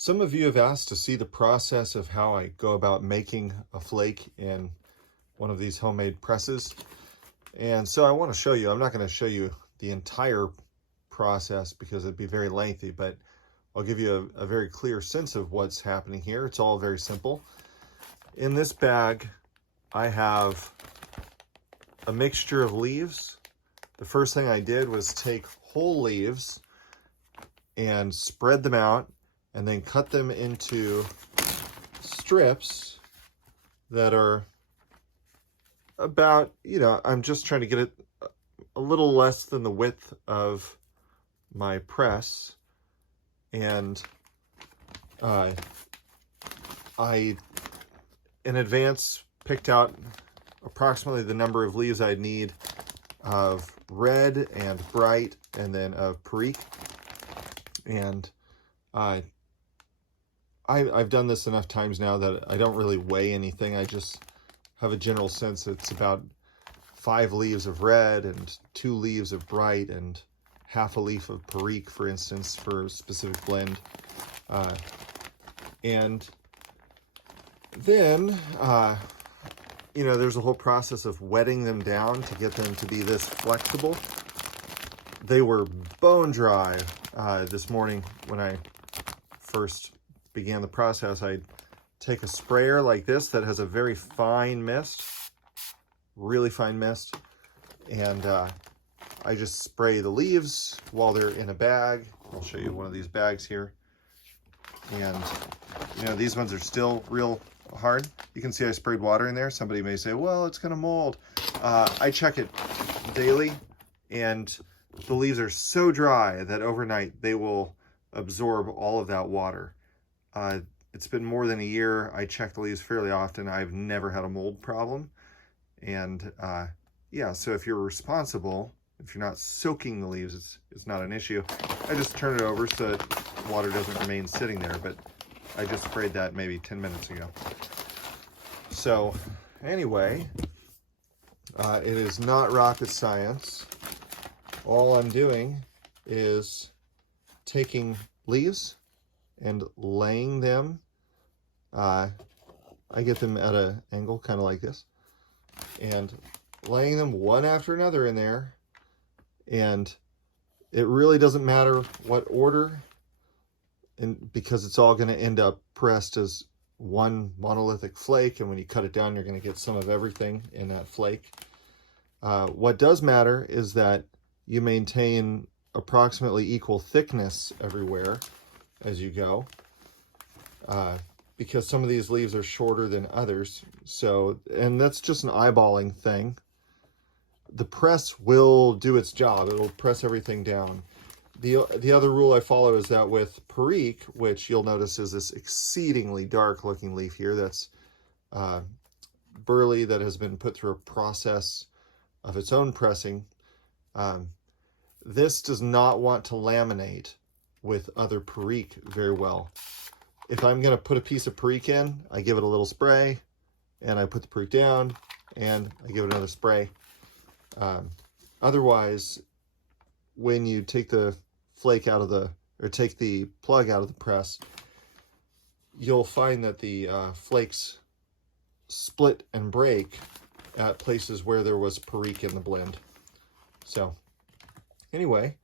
Some of you have asked to see the process of how I go about making a flake in one of these homemade presses. And so I want to show you. I'm not going to show you the entire process because it'd be very lengthy, but I'll give you a very clear sense of what's happening here. It's all very simple. In this bag, I have a mixture of leaves. The first thing I did was take whole leaves and spread them out and then cut them into strips that are about, I'm just trying to get it a little less than the width of my press. And I, in advance, picked out approximately the number of leaves I'd need of red and bright, and then of perique. And I've done this enough times now that I don't really weigh anything. I just have a general sense it's about 5 leaves of red and 2 leaves of bright and half a leaf of perique, for instance, for a specific blend. And then, there's a whole process of wetting them down to get them to be this flexible. They were bone dry this morning when I first began the process. I take a sprayer like this that has a very fine mist, really fine mist, and I just spray the leaves while they're in a bag. I'll show you one of these bags here. And, these ones are still real hard. You can see I sprayed water in there. Somebody may say, well, it's going to mold. I check it daily, and the leaves are so dry that overnight they will absorb all of that water. It's been more than a year. I check the leaves fairly often. I've never had a mold problem. And so if you're responsible, if you're not soaking the leaves, it's not an issue. I just turn it over so that water doesn't remain sitting there, but I just sprayed that maybe 10 minutes ago. So anyway, it is not rocket science. All I'm doing is taking leaves and laying them. I get them at an angle kind of like this, and laying them one after another in there. And it really doesn't matter what order, and because it's all going to end up pressed as one monolithic flake, and when you cut it down, you're going to get some of everything in that flake. What does matter is that you maintain approximately equal thickness everywhere as you go, because some of these leaves are shorter than others. So, and that's just an eyeballing thing. The press will do its job. It'll press everything down. The other rule I follow is that with perique, which you'll notice is this exceedingly dark looking leaf here, that's burley, that has been put through a process of its own pressing. This does not want to laminate with other perique very well. If I'm going to put a piece of perique in, I give it a little spray, and I put the perique down, and I give it another spray. Otherwise, when you take the flake out of take the plug out of the press, you'll find that the flakes split and break at places where there was perique in the blend. So anyway,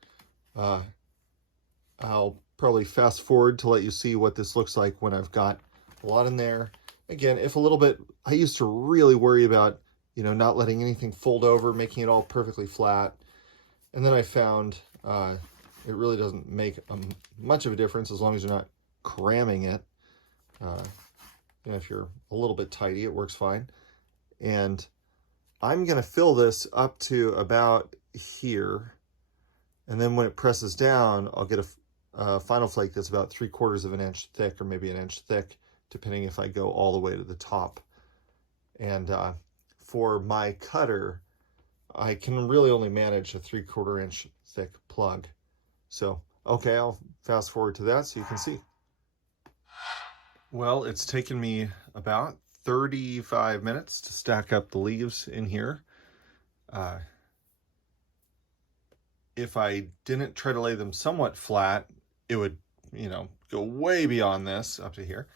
I'll probably fast forward to let you see what this looks like when I've got a lot in there. Again, if a little bit, I used to really worry about, not letting anything fold over, making it all perfectly flat. And then I found it really doesn't make much of a difference as long as you're not cramming it. If you're a little bit tidy, it works fine. And I'm going to fill this up to about here. And then when it presses down, I'll get a final flake that's about 3/4 of an inch thick, or maybe an inch thick, depending if I go all the way to the top. And for my cutter, I can really only manage a 3/4 inch thick plug. So, okay, I'll fast forward to that so you can see. Well, it's taken me about 35 minutes to stack up the leaves in here. If I didn't try to lay them somewhat flat, it would you know, go way beyond this up to here.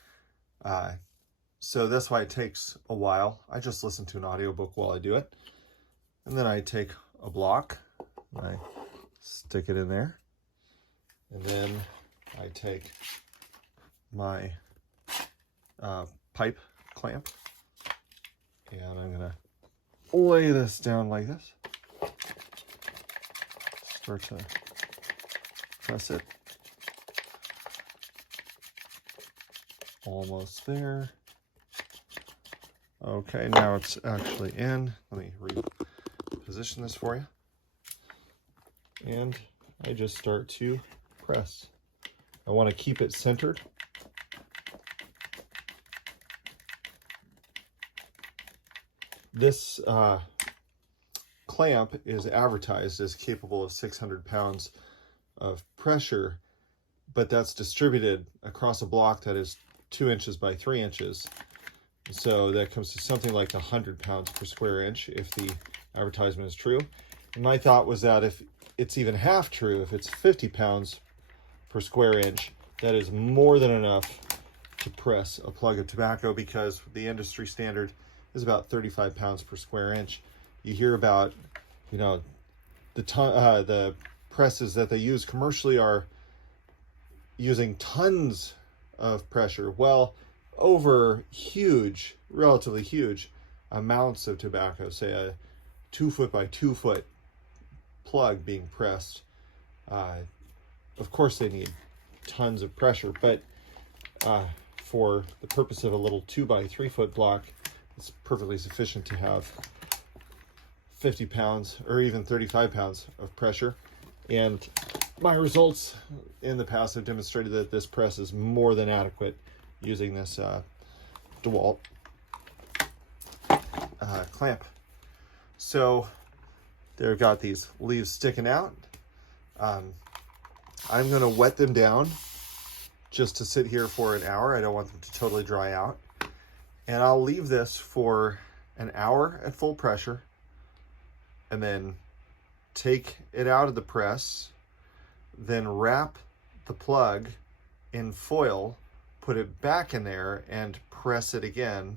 So that's why it takes a while. I just listen to an audiobook while I do it. And then I take a block, and I stick it in there. And then I take my pipe clamp, and I'm gonna lay this down like this. Start to press it. Almost there. Okay, now it's actually in. Let me reposition this for you. And I just start to press. I want to keep it centered. This clamp is advertised as capable of 600 pounds of pressure, but that's distributed across a block that is 2 inches by 3 inches. So that comes to something like 100 pounds per square inch if the advertisement is true. And my thought was that if it's even half true, if it's 50 pounds per square inch, that is more than enough to press a plug of tobacco, because the industry standard is about 35 pounds per square inch. You hear about, you know, the presses that they use commercially are using tons of pressure. Well, over huge, relatively huge amounts of tobacco, say a 2 foot by 2 foot plug being pressed. Of course they need tons of pressure, but for the purpose of a little 2 by 3 foot block, it's perfectly sufficient to have 50 pounds or even 35 pounds of pressure. And my results in the past have demonstrated that this press is more than adequate using this DeWalt clamp. So they've got these leaves sticking out. I'm going to wet them down just to sit here for an hour. I don't want them to totally dry out. And I'll leave this for an hour at full pressure, and then take it out of the press, then wrap the plug in foil, put it back in there, and press it again.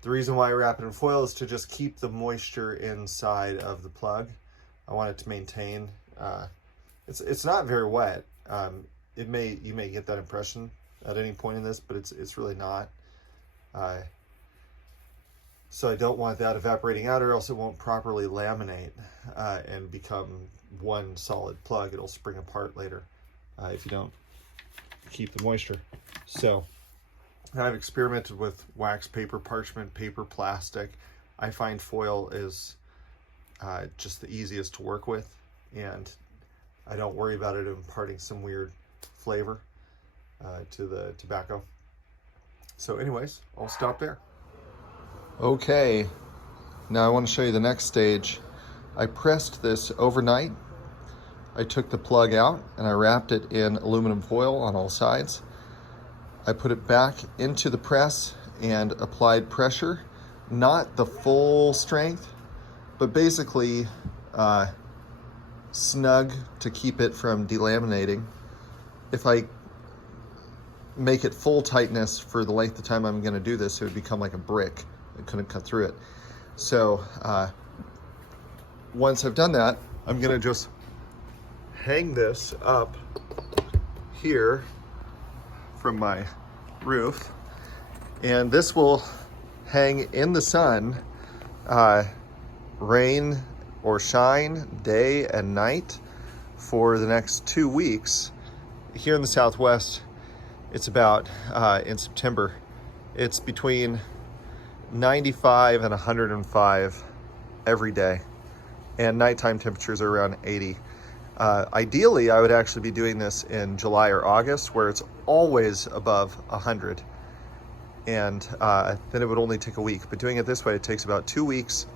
The reason why I wrap it in foil is to just keep the moisture inside of the plug. I want it to maintain, it's not very wet. You may get that impression at any point in this, but it's really not. So I don't want that evaporating out, or else it won't properly laminate and become one solid plug. It'll spring apart later if you don't keep the moisture. So I've experimented with wax paper, parchment paper, plastic. I find foil is just the easiest to work with, and I don't worry about it imparting some weird flavor to the tobacco. So anyways, I'll stop there. Okay, now I want to show you the next stage. I pressed this overnight. I took the plug out and I wrapped it in aluminum foil on all sides. I put it back into the press and applied pressure, not the full strength, but basically snug to keep it from delaminating. If I make it full tightness for the length of time I'm going to do this, it would become like a brick. I couldn't cut through it. So once I've done that, I'm going to just hang this up here from my roof, and this will hang in the sun, rain or shine, day and night, for the next 2 weeks. Here in the Southwest, it's about in September, it's between 95 and 105 every day, and nighttime temperatures are around 80. Ideally, I would actually be doing this in July or August, where it's always above 100, and then it would only take a week. But doing it this way, it takes about 2 weeks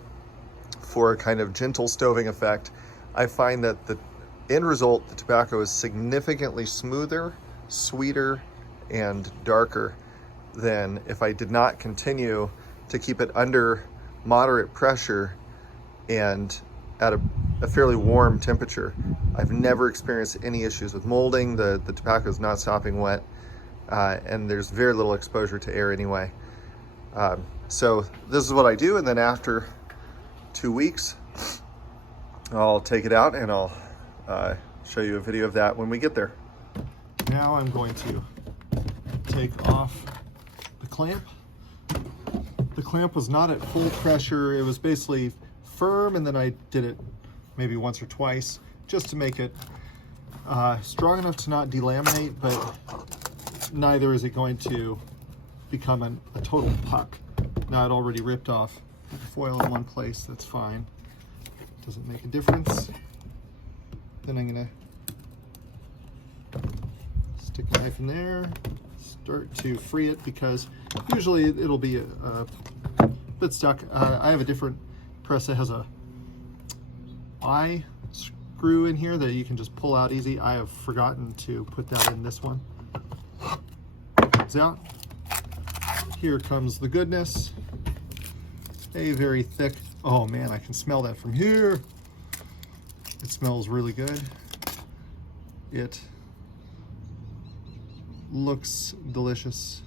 for a kind of gentle stoving effect. I find that the end result, the tobacco, is significantly smoother, sweeter, and darker than if I did not continue to keep it under moderate pressure and at a a fairly warm temperature. I've never experienced any issues with molding. The tobacco is not stopping wet, and there's very little exposure to air anyway. So this is what I do, and then after 2 weeks, I'll take it out and I'll show you a video of that when we get there. Now I'm going to take off the clamp. The clamp was not at full pressure. It was basically firm, and then I did it maybe once or twice just to make it strong enough to not delaminate, but neither is it going to become a total puck. Now it already ripped off the foil in one place, that's fine. Doesn't make a difference. Then I'm gonna stick a knife in there, start to free it, because usually it'll be a bit stuck. I have a different press that has a eye screw in here that you can just pull out easy. I have forgotten to put that in this one. Comes out. Here comes the goodness. A very thick, oh man, I can smell that from here. It smells really good. It looks delicious.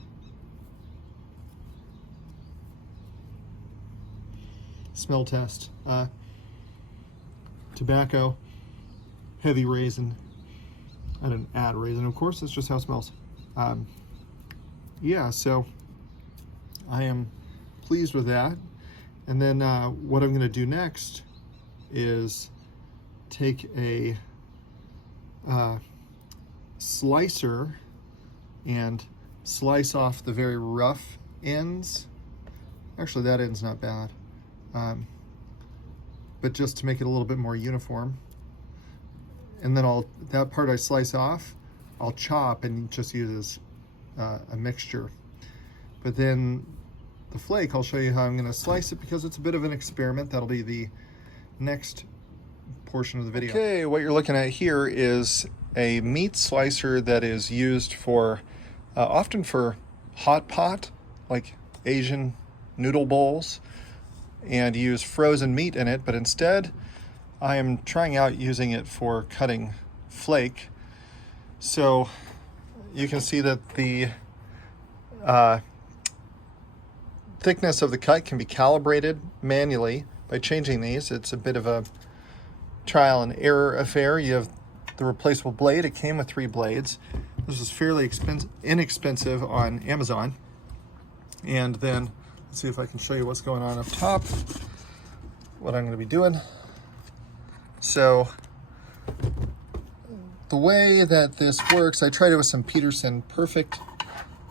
Smell test. Tobacco, heavy raisin. I didn't add raisin, of course, that's just how it smells. Yeah, so I am pleased with that. And then what I'm gonna do next is take a slicer and slice off the very rough ends. Actually, that end's not bad. But just to make it a little bit more uniform. And then that part I slice off, I'll chop and just use as a mixture. But then the flake, I'll show you how I'm gonna slice it, because it's a bit of an experiment. That'll be the next portion of the video. Okay, what you're looking at here is a meat slicer that is used for, often for hot pot, like Asian noodle bowls, and use frozen meat in it, but instead I am trying out using it for cutting flake. So you can see that the thickness of the cut can be calibrated manually by changing these. It's a bit of a trial and error affair. You have the replaceable blade. It came with 3 blades. This is fairly inexpensive on Amazon. And then let's see if I can show you what's going on up top, what I'm going to be doing. So the way that this works, I tried it with some Peterson Perfect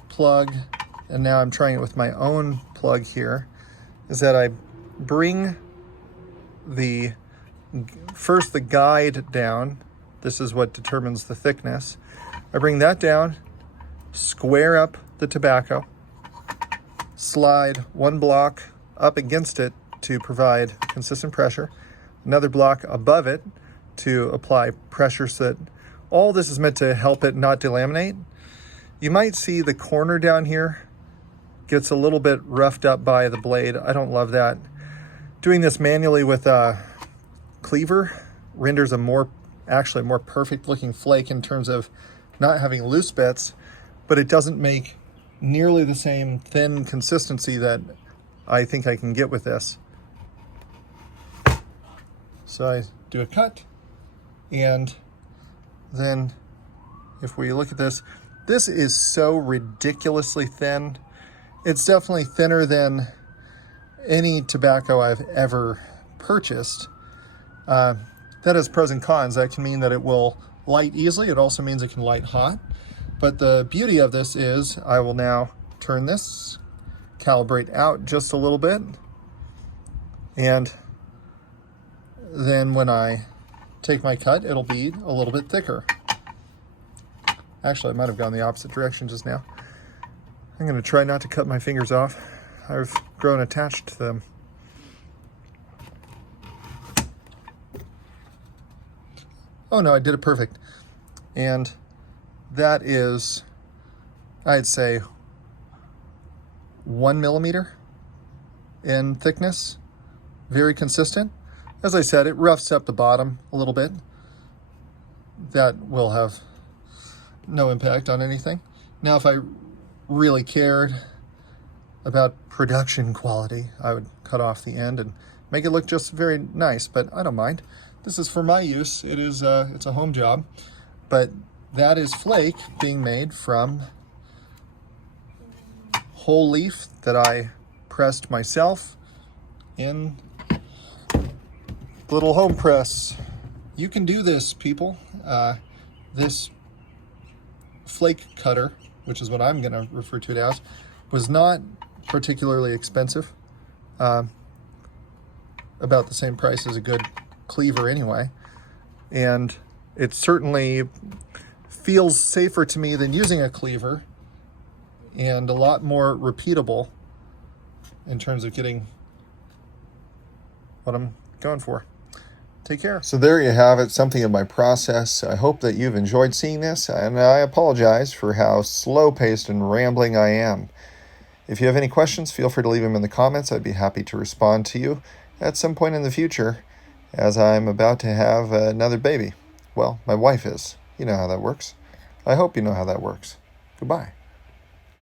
plug, and now I'm trying it with my own plug here, is that I bring first the guide down. This is what determines the thickness. I bring that down, square up the tobacco, slide one block up against it to provide consistent pressure, another block above it to apply pressure, so that all this is meant to help it not delaminate. You might see the corner down here gets a little bit roughed up by the blade. I don't love that. Doing this manually with a cleaver renders actually a more perfect looking flake in terms of not having loose bits, but it doesn't make nearly the same thin consistency that I think I can get with this. So I do a cut, and then if we look at this, this is so ridiculously thin. It's definitely thinner than any tobacco I've ever purchased. That has pros and cons. That can mean that it will light easily. It also means it can light hot. But the beauty of this is I will now turn this, calibrate out just a little bit, and then when I take my cut, it'll be a little bit thicker. Actually, I might have gone the opposite direction just now. I'm going to try not to cut my fingers off. I've grown attached to them. Oh no, I did it perfect. And that is, I'd say, 1 millimeter in thickness. Very consistent. As I said, it roughs up the bottom a little bit. That will have no impact on anything. Now, if I really cared about production quality, I would cut off the end and make it look just very nice, but I don't mind. This is for my use. It's a home job, but that is flake being made from whole leaf that I pressed myself in little home press. You can do this, people. This flake cutter, which is what I'm going to refer to it as, was not particularly expensive. About the same price as a good cleaver anyway. And it certainly feels safer to me than using a cleaver, and a lot more repeatable in terms of getting what I'm going for. Take care. So there you have it, something of my process. I hope that you've enjoyed seeing this, and I apologize for how slow-paced and rambling I am. If you have any questions, feel free to leave them in the comments. I'd be happy to respond to you at some point in the future, as I'm about to have another baby. Well, my wife is. You know how that works. I hope you know how that works. Goodbye.